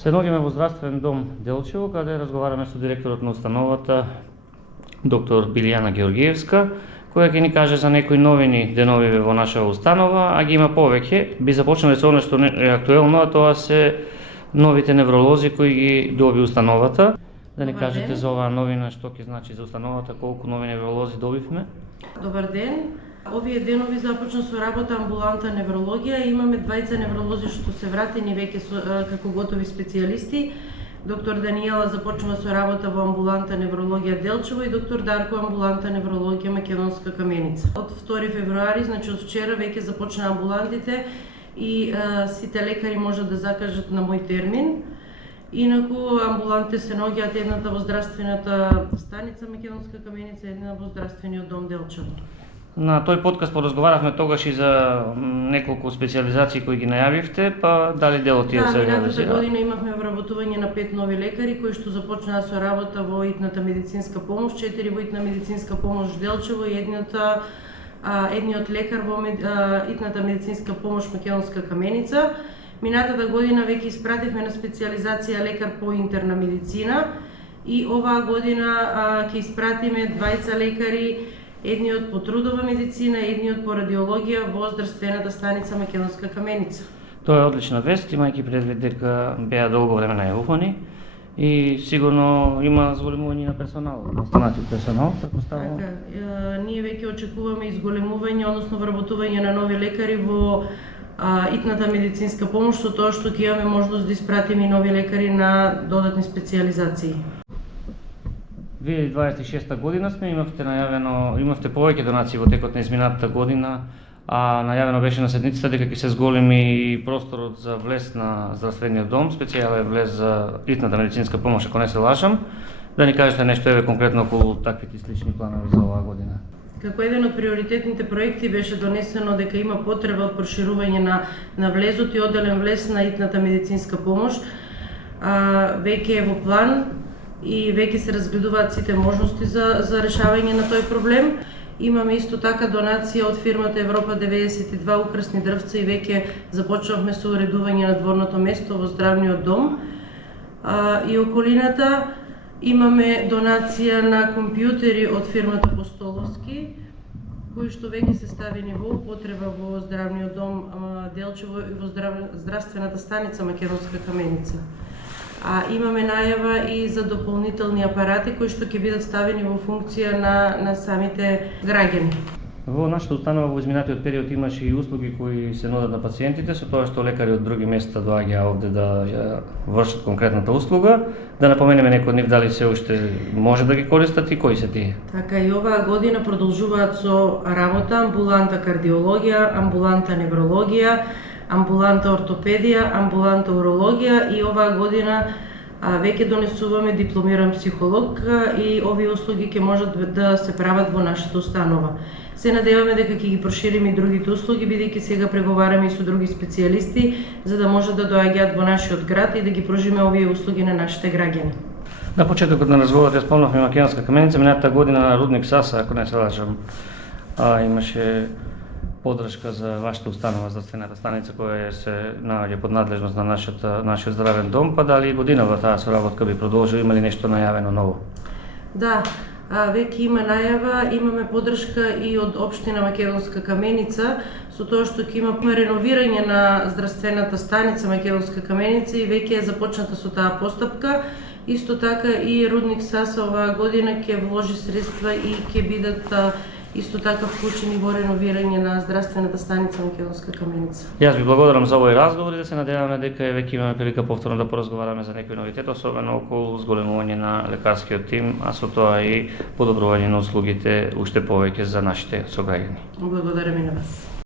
Се наоѓаме во здравствен дом Делчево, каде разговараме со директорот на установата, доктор Билијана Георгиевска, која ќе ни каже за некои новини деновиве во нашава установа, а ги има повеќе. Би започнале со она што е актуелно, а тоа се новите невролози кои ги доби установата. Да ни кажете за оваа новина, што ќе значи за установата, колку нови невролози добивме? Добар ден. Овие денови започна со работа амбуланта неврологија. Имаме двајца невролози што се вратени веќе како готови специјалисти. Доктор Даниела започнува со работа во амбуланта неврологија Делчево и доктор Дарко амбуланта неврологија Македонска Каменица. Од 2 февруари, значи од вчера, веќе започна амбулантите и сите лекари можат да закажат на мој термин. Инаку амбулантите се наоѓаат едната во здравствената станица Македонска Каменица, една во здравствениот дом Делчево. На тој подкаст поразговаравме тогаш и за неколку специјализации кои ги најавивте, па дали дел од тие се реализира? Минатата година имавме вработување на 5 нови лекари кои што започнаа со работа во итната медицинска помош, 4 во итна медицинска помош Делчево и едниот лекар во итната медицинска помош Македонска Каменица. Минатата година веќе испративме на специјализација лекар по интерна медицина и оваа година ќе испратиме двајца лекари, едниот по трудова медицина, едниот по радиологија во здравствената станица Македонска Каменица. Тоа е одлична вест, имајќи предвид дека беа долго време најавувани и сигурно има зголемување на персоналот, на останатиот персонал, претпоставувам. Така, ние веќе очекуваме изголемување, односно вработување на нови лекари во итната медицинска помош, со тоа што ќе имаме можност да испратиме нови лекари на додатни специјализации. 2026 година сме, имавте повеќе донации во текот на изминатата година, а најавено беше на седницата дека ќе се зголеми и просторот за влез на здравствениот дом, специјален влез за итната медицинска помош, ако не се лажам. Да ни кажете нешто конкретно околу таквите слични планови за оваа година. Како еден од приоритетните проекти беше донесено дека има потреба од проширување на влезот и одделен влез на итната медицинска помош. Веќе е во план и веќе се разгледуваат сите можности за решавање на тој проблем. Имаме исто така донација од фирмата Европа 92 украсни дрвца и веќе започнавме со уредување на дворното место во здравниот дом и околината. Имаме донација на компјутери од фирмата Постоловски, кои што веќе се ставени во употреба во здравниот дом Делчево и во здравствената станица Македонска Каменица. Имаме најава и за дополнителни апарати кои што ќе бидат ставени во функција на самите граѓани. Во нашата установа во изминатиот период имаше и услуги кои се нудат на пациентите, со тоа што лекари од други места доаѓаа овде да ја вршат конкретната услуга. Да напоменеме некои од нив дали се уште може да ги користат и кои се тие. Така и оваа година продолжуваат со работа амбуланта кардиологија, амбуланта неврологија, амбуланта ортопедија, амбуланта урологија и оваа година веќе донесуваме дипломиран психолог и овие услуги ќе можат да се прават во нашата установа. Се надеваме дека ќе ги прошириме и другите услуги, бидејќи сега преговараме и со други специјалисти за да можат да доаѓаат во нашиот град и да ги пружиме овие услуги на нашите граѓани. На почетокот на разговорот ја спомнавме Македонска Каменица, минатата година на Рудник Саса, ако не се лажам, имаше поддршка за вашата установа, здравствената станица, која се наоѓа под надлежност на нашиот здравен дом, па дали годинава таа соработка би продолжила, има ли нешто најавено ново? Да, веќе има најава, имаме поддршка и од општина Македонска Каменица, со тоа што ќе има реновирање на здравствената станица Македонска Каменица и веќе е започната со таа постапка. Исто така и Рудник Саса оваа година ќе вложи средства и ќе бидат исто така вклучени во реновирање на здравствената станица Македонска Каменица. Јас ви благодарам за овој разговор и да се надеваме дека веќе имаме прилика повторно да поразговараме за некои новитет, особено околу зголемување на лекарскиот тим, а со тоа и подобрување на услугите уште повеќе за нашите сограѓани. Благодарам и на вас.